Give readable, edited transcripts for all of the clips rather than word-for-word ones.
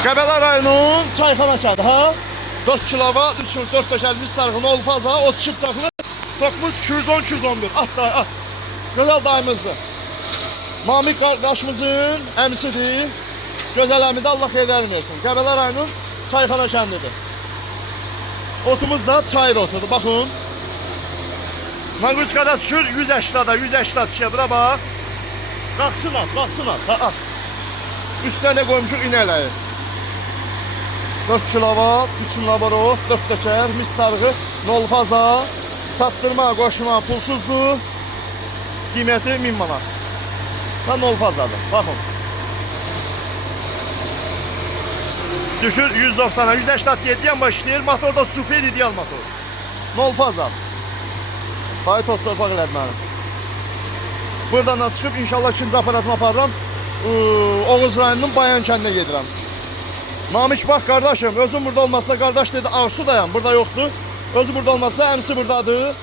Qəbələ rayonunun Çayxana kəndi, ha? 4 kilova, 4 döşəlmiş sarğın olfaza, 32 bıçaqlı, tokmuz 210-211. At. Gözəl dayımızdır. Namik qardaşımızın əmisidir. Gözəl əmidə Allah xeyir versin. Qəbələ rayonunun Çayxana kəndidir. Otumuz da çayır otudur, baxın. Manqurçkada düşür 180'da, 182'ye bura bax. Qalxsın at. Üstünə də qoymuşuq inəkləri. 4 kilovat, 3 laborot, 4 dökər, mis sarğı, nol faza, çatdırma, qoşma, pulsuzdur. Qiyməti 1000 manat. Nol fazadır, baxın. Düşür 190'a, 187'ye başlayır, motorda super ideal motor. Nol faza. Hayır toz torpaq elədi mənim. Buradan da çıxıb inşallah ikinci aparatımı aparıram. Oğuz rayonunun Bayan kəndinə gedirəm. Namiş bax qardaşım, özüm burada olmasa qardaş dedi, Arsu dayan, burada yoxdur. Özü burada olmasa əmsi buradadır.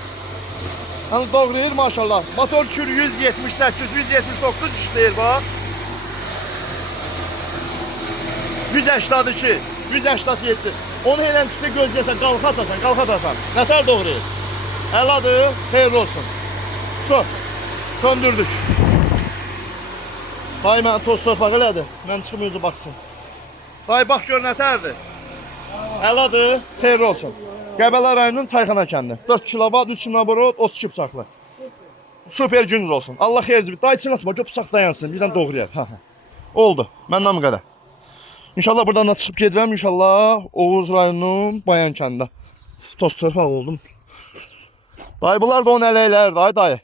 Yəni doğrayır maşallah. Motor düşür 178, 179 işləyir bax. 182, 187. Onu helən çıxdı gözləyəsən, qalxa atasan. Nətər doğrayır? Əladır, xeyirli olsun. Çox, söndürdük. Dayı mən toz torpaq elədi, mən çıxım özü baxsın. Dayı bax gör nətərdir. Əladır, xeyirli olsun. Qəbələ rayonunun Çayxana kəndi. 4 kilovat, 3 laborot, 32 bıçaqlı. Super gününüz olsun. Allah xeyirci. Dayı için atma, bıçaq dayansın, birdən doğrayar. Oldu, məndən bu qədər. İnşallah buradan da çıxıb gedirəm, inşallah Oğuz rayonunun Bayan kəndində. Toz torpaq oldum. Dayı bunlar da 10 ələklərdir, dayı.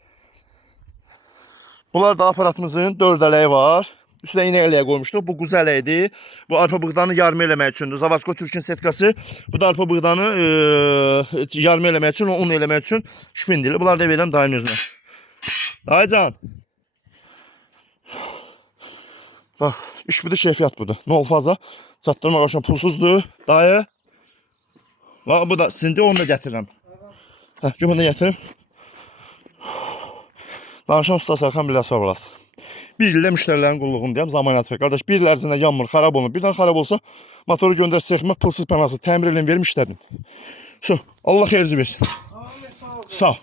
Bunlar da aparatımızın 4 ələyi var. Üstünə iynə ələyə qoymuşduq. Bu quzu ələkdir. Bu arpa bığdanı yarım eləmək üçündür. Zavadsko Türk'ün setkası. Bu da arpa bığdanı yarım eləmək üçün, un eləmək üçün şpindir. Bunlar da verirəm dayının özünə. Dayıcan. Bax, iş budur, keyfiyyat budur. Nol faza. Çatdırma qaşın pulsuzdur. Dayı. Bax, bu da sizindir, onu da gətirirəm. Bunu da gətirim. Danışan usta Sərxan bilə sağ olasın. Bir ildə müştərilərin qulluğundayım, zaman atır. Qardaş, bir il ərzində yanmır, xarab olmur. Birdən xarab olsa, motoru göndər sexmə, pulsuz pənası, təmir elin vermişlədim. Allah xeyirci versin. Sağ ol.